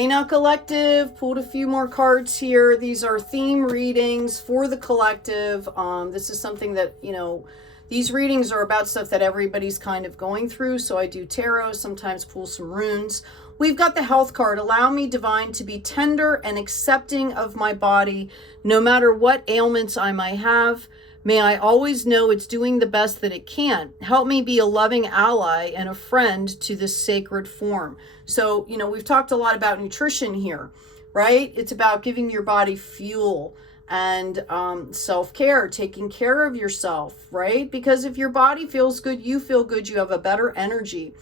Hey now collective, pulled a few more cards here. These are theme readings for the collective. This is something that, these readings are about stuff that everybody's kind of going through. So I do tarot, sometimes pull some runes. We've got the health card. Allow me, divine, to be tender and accepting of my body, no matter what ailments I might have. May I always know it's doing the best that it can. Help me be a loving ally and a friend to this sacred form. So, we've talked a lot about nutrition here, right? It's about giving your body fuel and self-care, taking care of yourself, right? Because if your body feels good, you feel good, you have a better energy.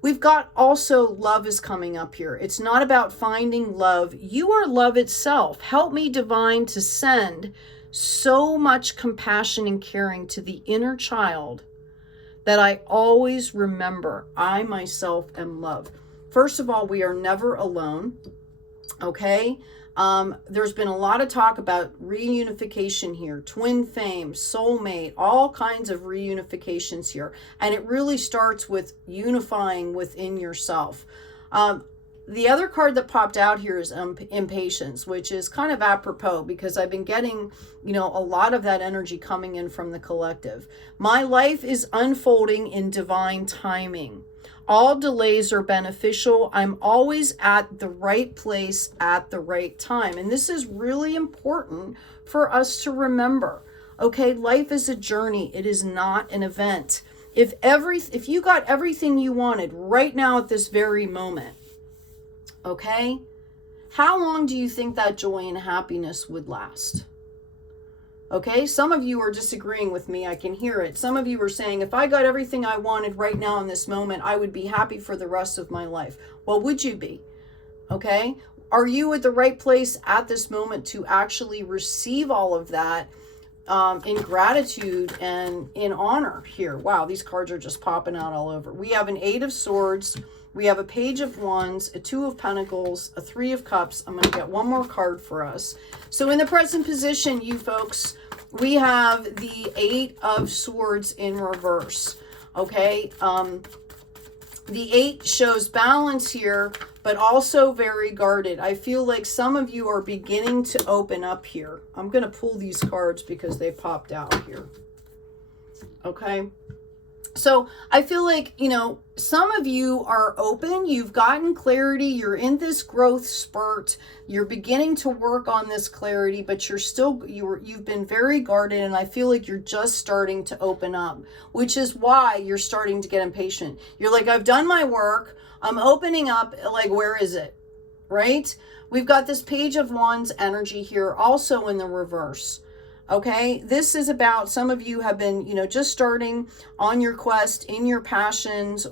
We've got also love is coming up here. It's not about finding love. You are love itself. Help me, divine, to send so much compassion and caring to the inner child that I always remember I myself am love. First of all, we are never alone, okay? There's been a lot of talk about reunification here, twin flame, soulmate, all kinds of reunifications here. And it really starts with unifying within yourself. The other card that popped out here is impatience, which is kind of apropos because I've been getting, a lot of that energy coming in from the collective. My life is unfolding in divine timing. All delays are beneficial. I'm always at the right place at the right time. And this is really important for us to remember. Okay, life is a journey. It is not an event. If you got everything you wanted right now at this very moment, okay, how long do you think that joy and happiness would last? Okay, some of you are disagreeing with me. I can hear it. Some of you are saying, if I got everything I wanted right now in this moment, I would be happy for the rest of my life. Well, would you be? Okay, are you at the right place at this moment to actually receive all of that in gratitude and in honor here? Wow, these cards are just popping out all over. We have an 8 of Swords. We have a Page of Wands, a 2 of Pentacles, a 3 of Cups. I'm going to get one more card for us. So in the present position, you folks, we have the 8 of Swords in reverse. Okay. The 8 shows balance here, but also very guarded. I feel like some of you are beginning to open up here. I'm going to pull these cards because they popped out here. Okay. So I feel like, some of you are open, you've gotten clarity, you're in this growth spurt, you're beginning to work on this clarity, but you've been very guarded, and I feel like you're just starting to open up, which is why you're starting to get impatient. You're like, I've done my work, I'm opening up, like, where is it, right? We've got this Page of Wands energy here, also in the reverse. Okay, this is about some of you have been, just starting on your quest in your passions,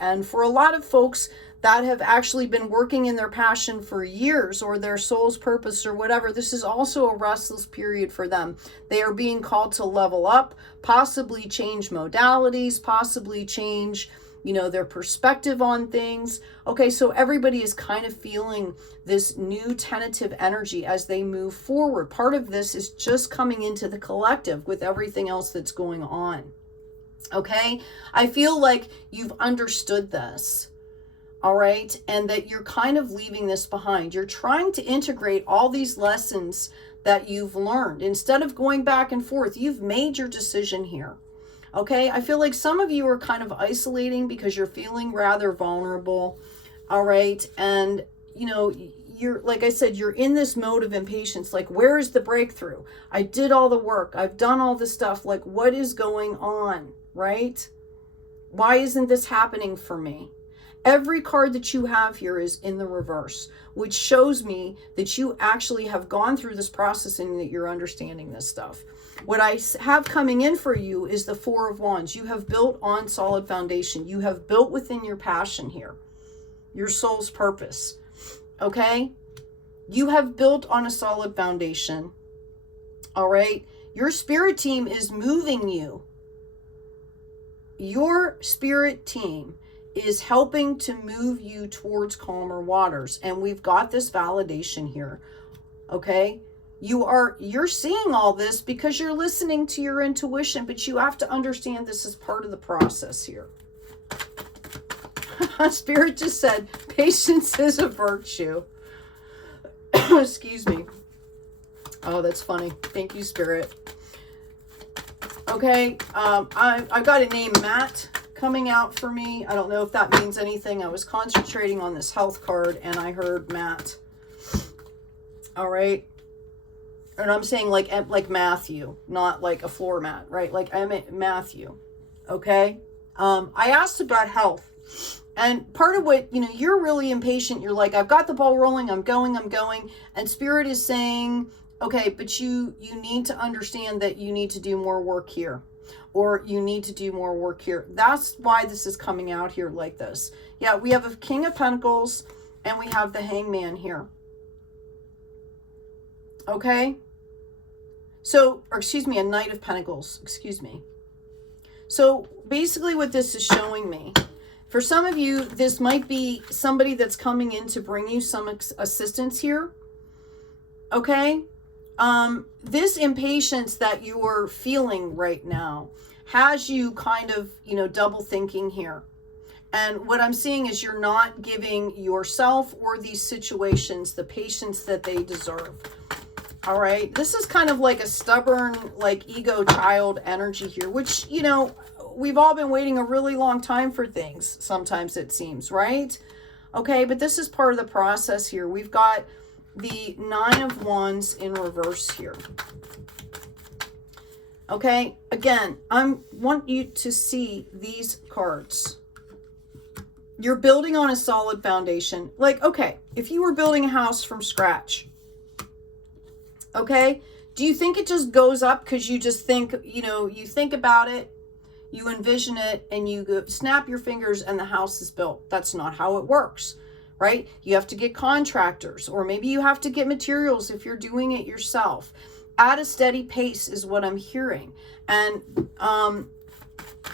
and for a lot of folks that have actually been working in their passion for years or their soul's purpose or whatever, this is also a restless period for them. They are being called to level up, possibly change modalities, possibly change, their perspective on things. Okay, so everybody is kind of feeling this new tentative energy as they move forward. Part of this is just coming into the collective with everything else that's going on. Okay, I feel like you've understood this. All right, and that you're kind of leaving this behind. You're trying to integrate all these lessons that you've learned. Instead of going back and forth, you've made your decision here. Okay, I feel like some of you are kind of isolating because you're feeling rather vulnerable. All right, and you're, like I said, you're in this mode of impatience. Like, where is the breakthrough? I did all the work. I've done all the stuff. Like, what is going on, right? Why isn't this happening for me? Every card that you have here is in the reverse, which shows me that you actually have gone through this process and that you're understanding this stuff. What I have coming in for you is the 4 of Wands. You have built on solid foundation. You have built within your passion here, your soul's purpose. Okay? You have built on a solid foundation. All right? Your spirit team is moving you. Your spirit team is helping to move you towards calmer waters. And we've got this validation here. Okay? You're seeing all this because you're listening to your intuition, but you have to understand this is part of the process here. Spirit just said, patience is a virtue. Excuse me. Oh, that's funny. Thank you, Spirit. Okay, I've got a name, Matt, coming out for me. I don't know if that means anything. I was concentrating on this health card and I heard Matt. All right. And I'm saying like Matthew, not like a floor mat, right? Like I meant Matthew. Okay. I asked about health, and part of what, you know, you're really impatient. You're like, I've got the ball rolling. I'm going. And Spirit is saying, okay, but you need to understand that you need to do more work here, or you need to do more work here. That's why this is coming out here like this. Yeah, we have a King of Pentacles and we have the Hangman here. Okay. So, or excuse me, a Knight of Pentacles, excuse me. So basically what this is showing me, for some of you, this might be somebody that's coming in to bring you some assistance here. Okay. This impatience that you're feeling right now has you kind of, you know, double thinking here. And what I'm seeing is you're not giving yourself or these situations the patience that they deserve. All right. This is kind of like a stubborn, like ego child energy here, which, you know, we've all been waiting a really long time for things. Sometimes it seems, right? Okay. But this is part of the process here. We've got the Nine of Wands in reverse here. Okay. Again, I want you to see these cards. You're building on a solid foundation. Like, okay, if you were building a house from scratch, okay, do you think it just goes up because you just think, you know, you think about it, you envision it, and you go, snap your fingers and the house is built? That's not how it works, right? You have to get contractors, or maybe you have to get materials if you're doing it yourself. At a steady pace is what I'm hearing. And,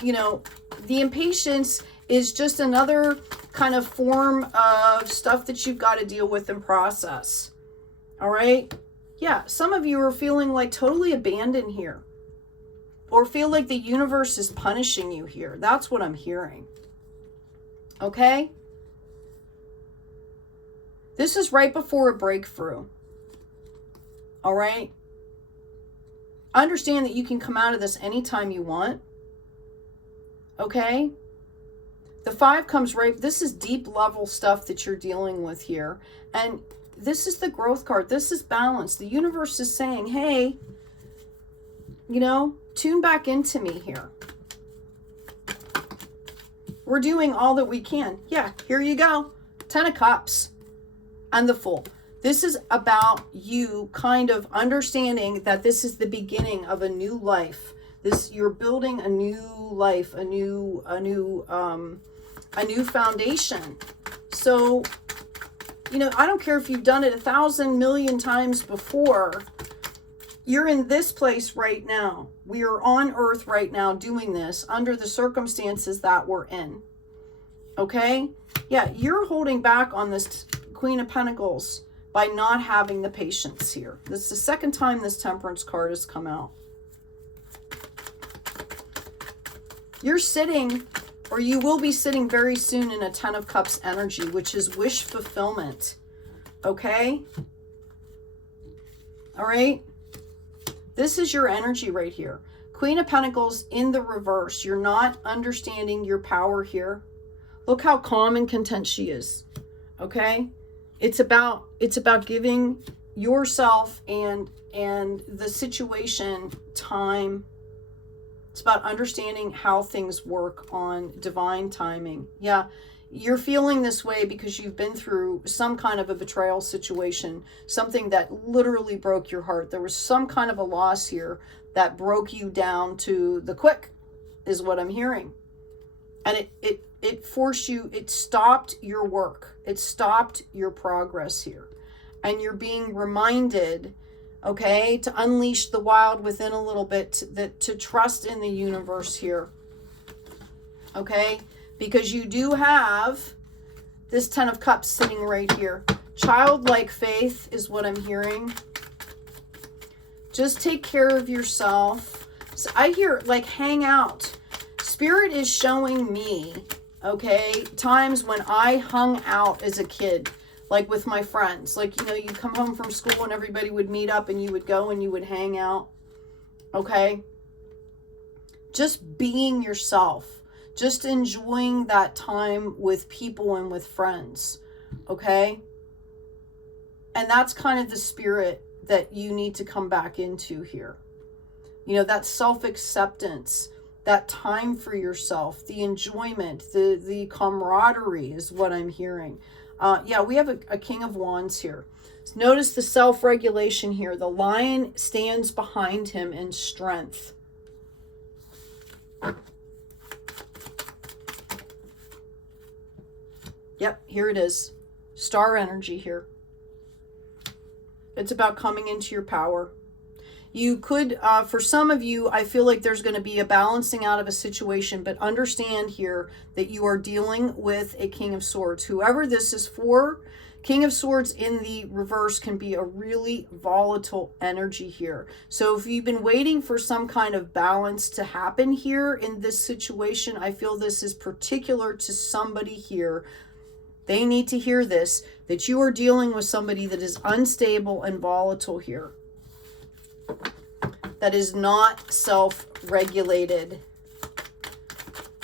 you know, the impatience is just another kind of form of stuff that you've got to deal with and process. All right. Yeah. Some of you are feeling like totally abandoned here, or feel like the universe is punishing you here. That's what I'm hearing. Okay. This is right before a breakthrough. All right. Understand that you can come out of this anytime you want. Okay. The 5 comes right. This is deep level stuff that you're dealing with here. And this is the growth card. This is balance. The universe is saying, hey, you know, tune back into me here. We're doing all that we can. Yeah, here you go. 10 of Cups and the Fool. This is about you kind of understanding that this is the beginning of a new life. You're building a new life, a new foundation. So, you know, I don't care if you've done it 1,000 million times before. You're in this place right now. We are on earth right now doing this under the circumstances that we're in. Okay? Yeah, you're holding back on this Queen of Pentacles by not having the patience here. This is the second time this Temperance card has come out. You're sitting, or you will be sitting very soon, in a 10 of Cups energy, which is wish fulfillment. Okay? All right? This is your energy right here. Queen of Pentacles in the reverse. You're not understanding your power here. Look how calm and content she is. Okay? It's about giving yourself and the situation time. It's about understanding how things work on divine timing. Yeah, you're feeling this way because you've been through some kind of a betrayal situation, something that literally broke your heart. There was some kind of a loss here that broke you down to the quick, is what I'm hearing. And it forced you, it stopped your work. It stopped your progress here. And you're being reminded, okay, to unleash the wild within a little bit, to trust in the universe here. Okay? Because you do have this 10 of Cups sitting right here. Childlike faith is what I'm hearing. Just take care of yourself. So I hear, like, hang out. Spirit is showing me, okay, times when I hung out as a kid. Like with my friends, like, you know, you come home from school and everybody would meet up and you would go and you would hang out. Okay. Just being yourself, just enjoying that time with people and with friends. Okay. And that's kind of the spirit that you need to come back into here. You know, that self-acceptance, that time for yourself, the enjoyment, the camaraderie is what I'm hearing. Yeah, we have a King of Wands here. Notice the self-regulation here. The lion stands behind him in strength. Yep, here it is. Star energy here. It's about coming into your power. You could, for some of you, I feel like there's going to be a balancing out of a situation, but understand here that you are dealing with a King of Swords. Whoever this is for, King of Swords in the reverse can be a really volatile energy here. So if you've been waiting for some kind of balance to happen here in this situation, I feel this is particular to somebody here. They need to hear this, that you are dealing with somebody that is unstable and volatile here. That is not self-regulated.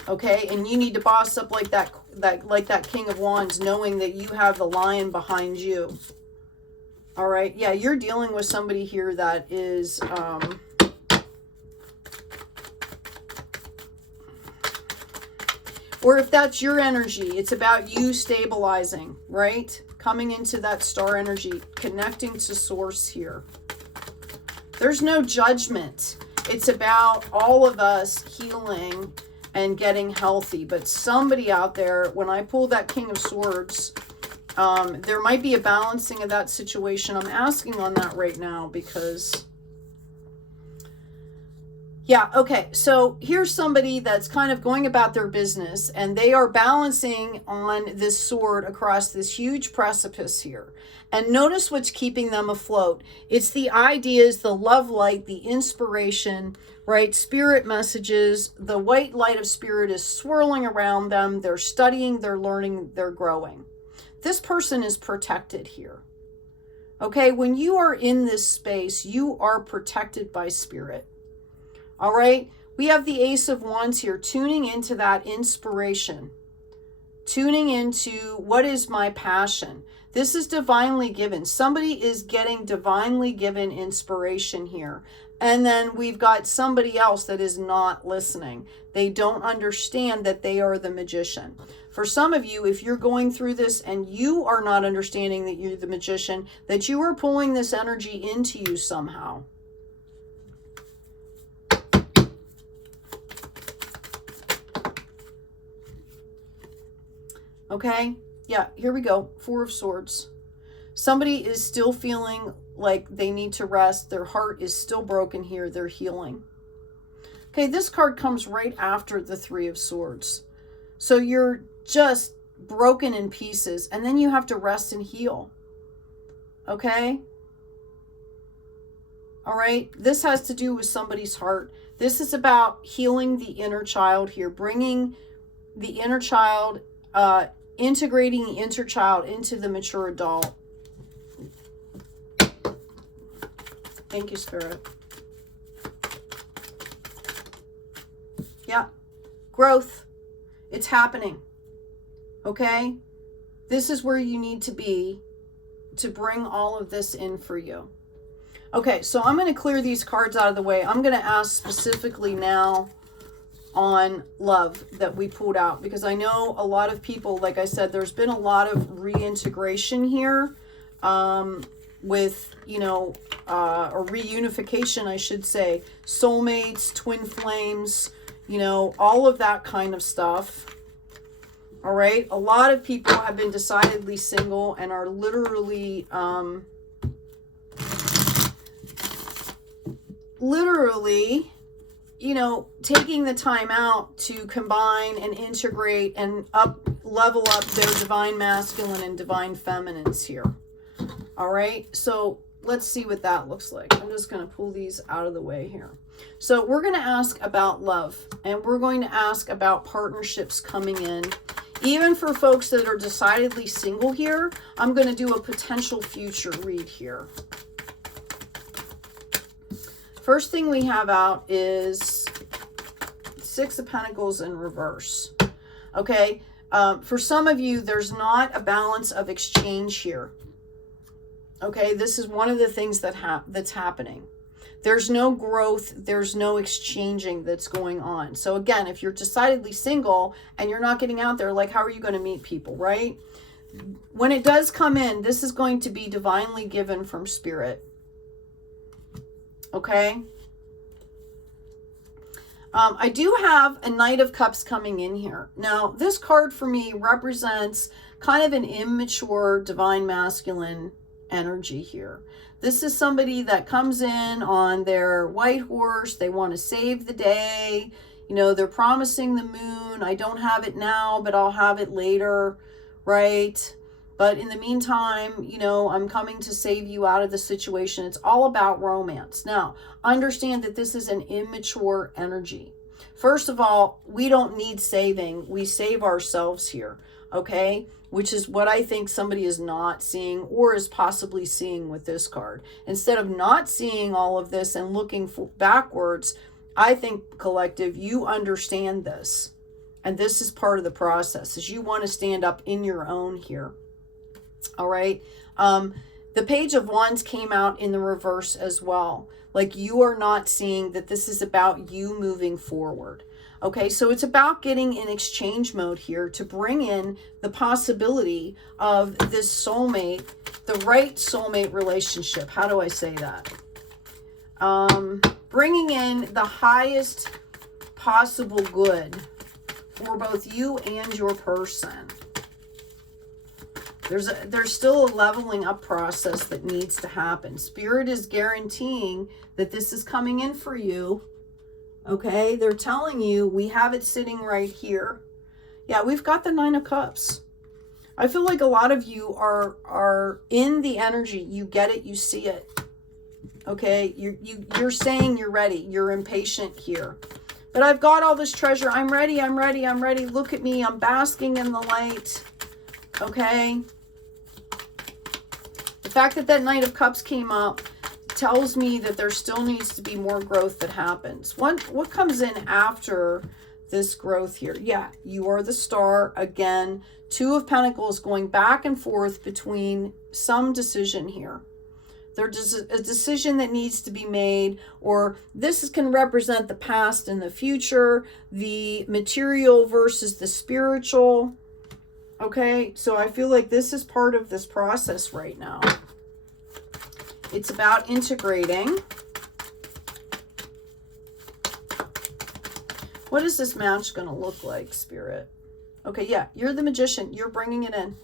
Okay, and you need to boss up like that King of Wands, knowing that you have the lion behind you. All right, yeah, you're dealing with somebody here that is or if that's your energy, it's about you stabilizing, right? Coming into that star energy, connecting to source here. There's no judgment. It's about all of us healing and getting healthy. But somebody out there, when I pull that King of Swords, there might be a balancing of that situation. I'm asking on that right now because... Yeah, okay, so here's somebody that's kind of going about their business and they are balancing on this sword across this huge precipice here. And notice what's keeping them afloat. It's the ideas, the love light, the inspiration, right? Spirit messages, the white light of spirit is swirling around them. They're studying, they're learning, they're growing. This person is protected here. Okay, when you are in this space, you are protected by spirit. All right, we have the Ace of Wands here, tuning into that inspiration, tuning into what is my passion. This is divinely given. Somebody is getting divinely given inspiration here. And then we've got somebody else that is not listening. They don't understand that they are the magician. For some of you, if you're going through this and you are not understanding that you're the magician, that you are pulling this energy into you somehow. Okay, yeah, here we go. Four of Swords. Somebody is still feeling like they need to rest. Their heart is still broken here. They're healing. Okay, this card comes right after the Three of Swords. So you're just broken in pieces, and then you have to rest and heal. Okay? All right, this has to do with somebody's heart. This is about healing the inner child here, bringing the inner child, integrating the inner child into the mature adult. Thank you, Spirit. Yeah, growth. It's happening. Okay? This is where you need to be to bring all of this in for you. Okay, so I'm going to clear these cards out of the way. I'm going to ask specifically now on love that we pulled out, because I know a lot of people, like I said, there's been a lot of reintegration here with, you know, or reunification, I should say, soulmates, twin flames, you know, all of that kind of stuff. All right, a lot of people have been decidedly single and are literally you know, taking the time out to combine and integrate and level up their divine masculine and divine feminines here. All right, so let's see what that looks like. I'm just going to pull these out of the way here. So we're going to ask about love, and we're going to ask about partnerships coming in Even for folks that are decidedly single here, I'm going to do a potential future read here. First thing we have out is Six of Pentacles in reverse. Okay, for some of you, there's not a balance of exchange here. Okay, this is one of the things that's happening. There's no growth, there's no exchanging that's going on. So again, if you're decidedly single and you're not getting out there, like, how are you going to meet people, right? When it does come in, this is going to be divinely given from Spirit. Okay? I do have a Knight of Cups coming in here. Now, this card for me represents kind of an immature divine masculine energy here. This is somebody that comes in on their white horse. They want to save the day. You know, they're promising the moon. I don't have it now, but I'll have it later, right? But in the meantime, you know, I'm coming to save you out of the situation. It's all about romance. Now, understand that this is an immature energy. First of all, we don't need saving. We save ourselves here, okay? Which is what I think somebody is not seeing or is possibly seeing with this card. Instead of not seeing all of this and looking backwards, I think, collective, you understand this. And this is part of the process, is you want to stand up in your own here. All right. The Page of Wands came out in the reverse as well. Like, you are not seeing that this is about you moving forward. Okay, so it's about getting in exchange mode here to bring in the possibility of this soulmate, the right soulmate relationship. How do I say that? Bringing in the highest possible good for both you and your person. There's still a leveling up process that needs to happen. Spirit is guaranteeing that this is coming in for you. Okay, they're telling you, we have it sitting right here. Yeah, we've got the Nine of Cups. I feel like a lot of you are in the energy. You get it, you see it. Okay, you're saying you're ready. You're impatient here. But I've got all this treasure. I'm ready, I'm ready, I'm ready. Look at me, I'm basking in the light. Okay. The fact that that Knight of Cups came up tells me that there still needs to be more growth that happens. What comes in after this growth here? Yeah, you are the Star. Again, Two of Pentacles going back and forth between some decision here. There's a decision that needs to be made, or this can represent the past and the future, the material versus the spiritual. Okay, so I feel like this is part of this process right now. It's about integrating. What is this match going to look like, Spirit? Okay, yeah, you're the Magician. You're bringing it in.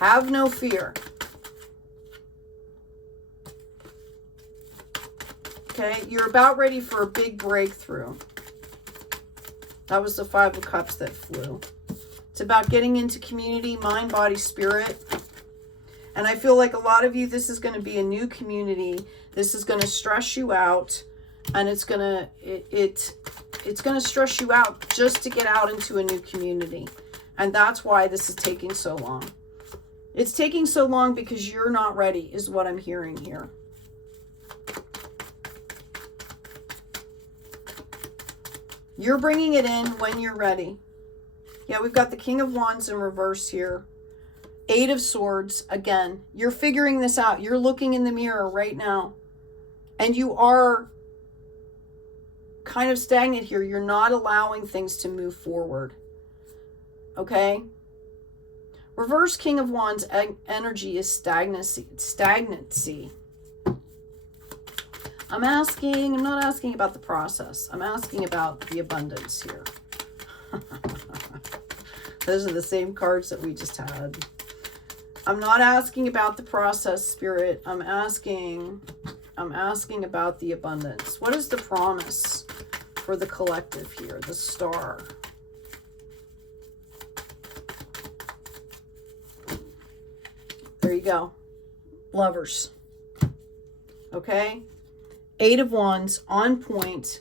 Have no fear. Okay, you're about ready for a big breakthrough. That was the Five of Cups that flew. It's about getting into community, mind, body, spirit. And I feel like a lot of you, this is going to be a new community. This is going to stress you out. And it's going to, it's going to stress you out just to get out into a new community. And that's why this is taking so long. It's taking so long because you're not ready, is what I'm hearing here. You're bringing it in when you're ready. Yeah, we've got the King of Wands in reverse here. Eight of Swords. Again, you're figuring this out. You're looking in the mirror right now. And you are kind of stagnant here. You're not allowing things to move forward. Okay? Reverse King of Wands energy is stagnancy. I'm not asking about the process. I'm asking about the abundance here. Those are the same cards that we just had. I'm not asking about the process, Spirit. I'm asking about the abundance. What is the promise for the collective here? The Star. There you go. Lovers. Okay? Eight of Wands on point.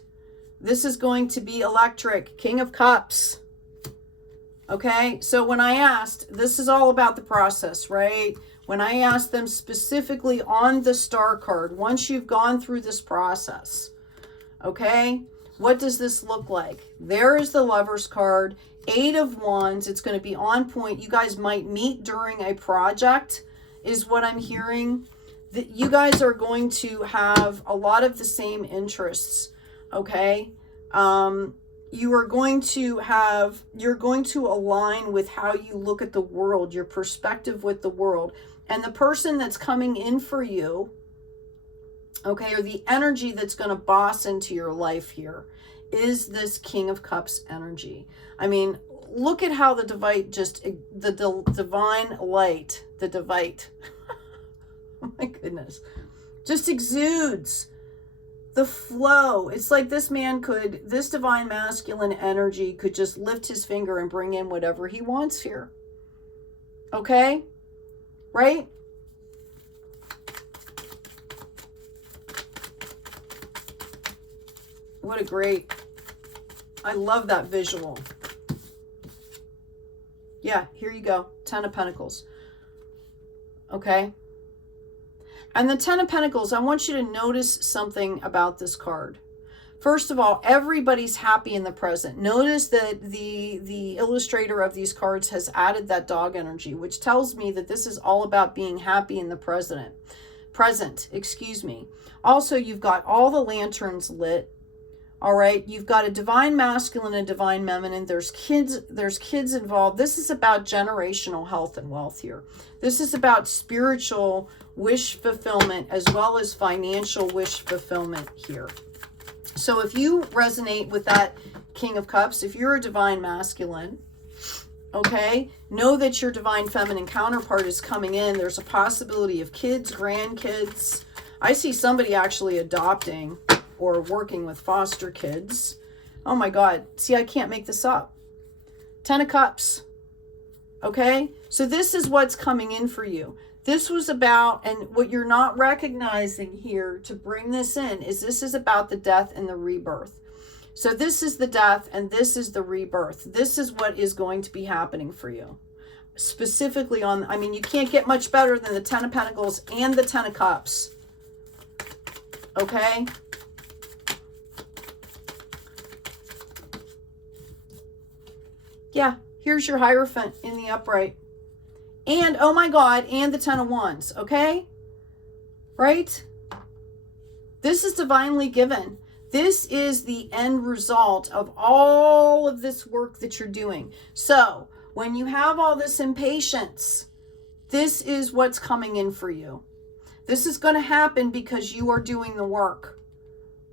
This is going to be electric. King of Cups. Okay, so when I asked, this is all about the process, right? When I asked them specifically on the star card, once you've gone through this process, okay, what does this look like? There is the Lover's card, 8 of Wands. It's going to be on point. You guys might meet during a project, is what I'm hearing. That you guys are going to have a lot of the same interests, okay? You're going to align with how you look at the world, your perspective with the world. And the person that's coming in for you, okay, or the energy that's going to boss into your life here is this King of Cups energy. I mean, look at how the divine light, oh my goodness, just exudes the flow. It's like this divine masculine energy could just lift his finger and bring in whatever he wants here. Okay? Right? What a great, I love that visual. Yeah, here you go. 10 of Pentacles. Okay? And the 10 of Pentacles, I want you to notice something about this card. First of all, everybody's happy in the present. Notice that the illustrator of these cards has added that dog energy, which tells me that this is all about being happy in the present. Also, you've got all the lanterns lit. All right, you've got a divine masculine and divine feminine. There's kids involved. This is about generational health and wealth here. This is about spiritual wish fulfillment as well as financial wish fulfillment here. So if you resonate with that King of Cups, if you're a divine masculine, okay, know that your divine feminine counterpart is coming in. There's a possibility of kids, grandkids. I see somebody actually adopting or working with foster kids. Oh my God. See, I can't make this up. 10 of Cups. Okay? So this is what's coming in for you. This was about, and what you're not recognizing here to bring this in is this is about the death and the rebirth. So this is the death and this is the rebirth. This is what is going to be happening for you. Specifically on, I mean, you can't get much better than the 10 of Pentacles and the 10 of Cups. Okay? Yeah, here's your Hierophant in the upright. And, oh my God, and the 10 of Wands, okay? Right? This is divinely given. This is the end result of all of this work that you're doing. So, when you have all this impatience, this is what's coming in for you. This is going to happen because you are doing the work.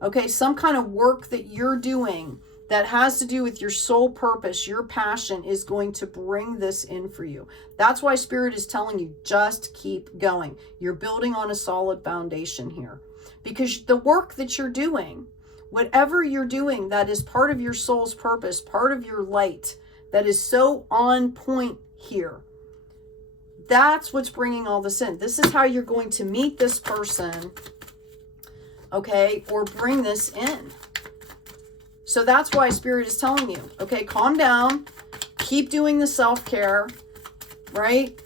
Okay, some kind of work that you're doing that has to do with your soul purpose, your passion, is going to bring this in for you. That's why Spirit is telling you, just keep going. You're building on a solid foundation here. Because the work that you're doing, whatever you're doing that is part of your soul's purpose, part of your light, that is so on point here, that's what's bringing all this in. This is how you're going to meet this person, okay, or bring this in. So that's why Spirit is telling you, okay, calm down, keep doing the self-care, right?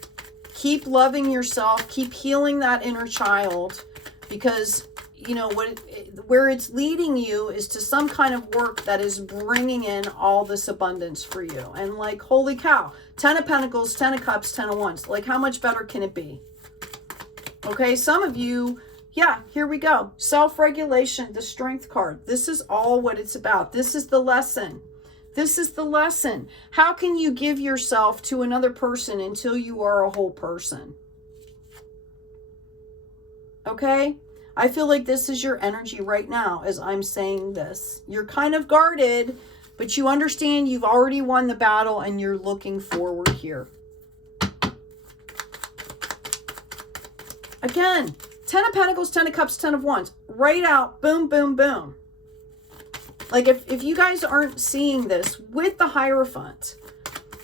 Keep loving yourself, keep healing that inner child, because, you know, where it's leading you is to some kind of work that is bringing in all this abundance for you. And like, holy cow, 10 of Pentacles, 10 of Cups, 10 of Wands. Like, how much better can it be? Okay, some of you, yeah, here we go. Self-regulation, the Strength card. This is all what it's about. This is the lesson. This is the lesson. How can you give yourself to another person until you are a whole person? Okay? I feel like this is your energy right now as I'm saying this. You're kind of guarded, but you understand you've already won the battle and you're looking forward here. Again, 10 of Pentacles, 10 of Cups, 10 of Wands. Right out, boom, boom, boom. Like if you guys aren't seeing this with the Hierophant,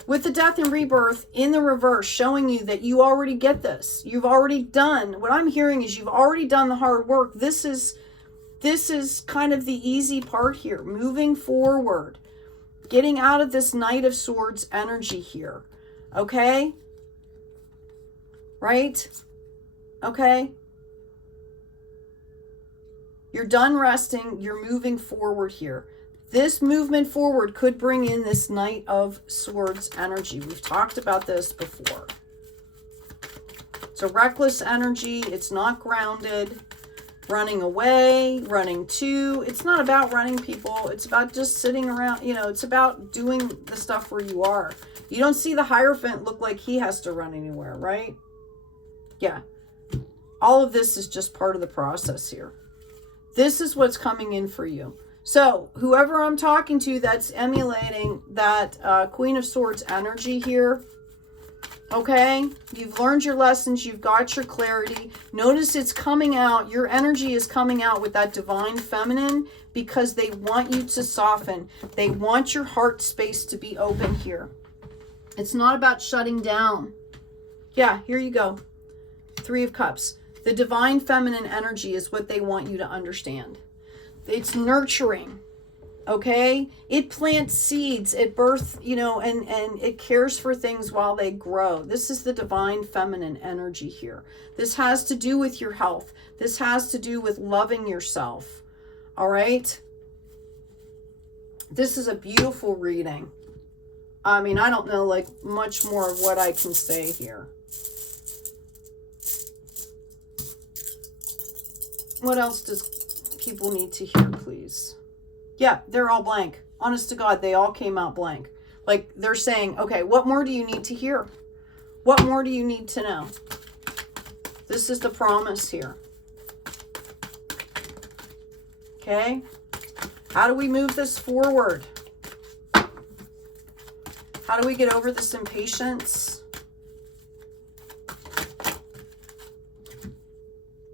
with the death and rebirth in the reverse, showing you that you already get this. You've already done, what I'm hearing is you've already done the hard work. This is kind of the easy part here, moving forward. Getting out of this Knight of Swords energy here. Okay? Right? Okay? You're done resting. You're moving forward here. This movement forward could bring in this Knight of Swords energy. We've talked about this before. It's a reckless energy. It's not grounded. Running away, running to. It's not about running, people. It's about just sitting around. You know, it's about doing the stuff where you are. You don't see the Hierophant look like he has to run anywhere, right? Yeah. All of this is just part of the process here. This is what's coming in for you. So whoever I'm talking to that's emulating that Queen of Swords energy here, okay, you've learned your lessons, you've got your clarity. Notice it's coming out, your energy is coming out with that divine feminine because they want you to soften. They want your heart space to be open here. It's not about shutting down. Yeah, here you go. 3 of Cups. The divine feminine energy is what they want you to understand. It's nurturing, okay? It plants seeds, it births, you know, and it cares for things while they grow. This is the divine feminine energy here. This has to do with your health. This has to do with loving yourself, all right? This is a beautiful reading. I mean, I don't know, like, much more of what I can say here. What else does people need to hear, please? Yeah, they're all blank. Honest to God, they all came out blank. Like, they're saying, okay, what more do you need to hear? What more do you need to know? This is the promise here. Okay? How do we move this forward? How do we get over this impatience?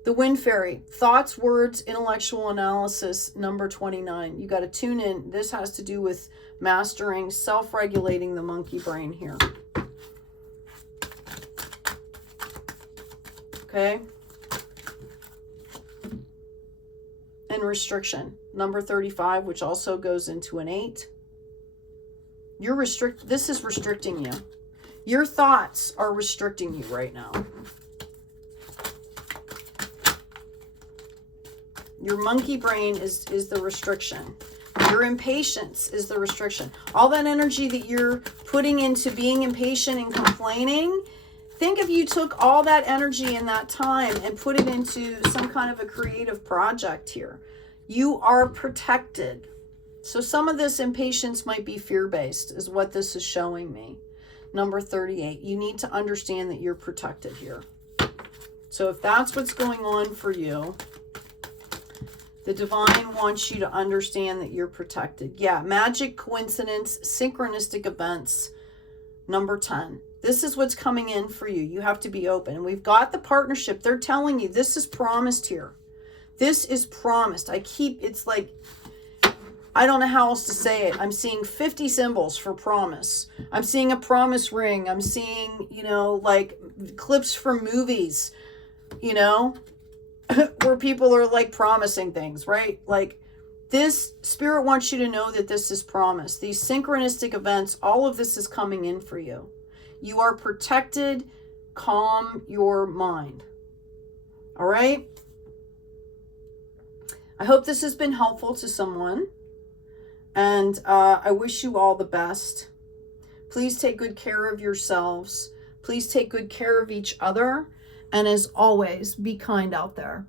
The Wind Fairy, thoughts, words, intellectual analysis, number 29. You got to tune in. This has to do with mastering, self-regulating the monkey brain here. Okay? And restriction, number 35, which also goes into an 8. You're this is restricting you. Your thoughts are restricting you right now. Your monkey brain is the restriction. Your impatience is the restriction. All that energy that you're putting into being impatient and complaining, think if you took all that energy in that time and put it into some kind of a creative project here. You are protected. So some of this impatience might be fear-based, is what this is showing me. Number 38, you need to understand that you're protected here. So if that's what's going on for you, the divine wants you to understand that you're protected. Yeah, magic, coincidence, synchronistic events. Number 10. This is what's coming in for you. You have to be open. And we've got the partnership. They're telling you this is promised here. This is promised. It's like, I don't know how else to say it. I'm seeing 50 symbols for promise. I'm seeing a promise ring. I'm seeing, you know, like clips from movies, you know, where people are like promising things, right? Like this spirit wants you to know that this is promised. These synchronistic events, all of this is coming in for you. You are protected. Calm your mind. All right. I hope this has been helpful to someone. And I wish you all the best. Please take good care of yourselves. Please take good care of each other. And as always, be kind out there.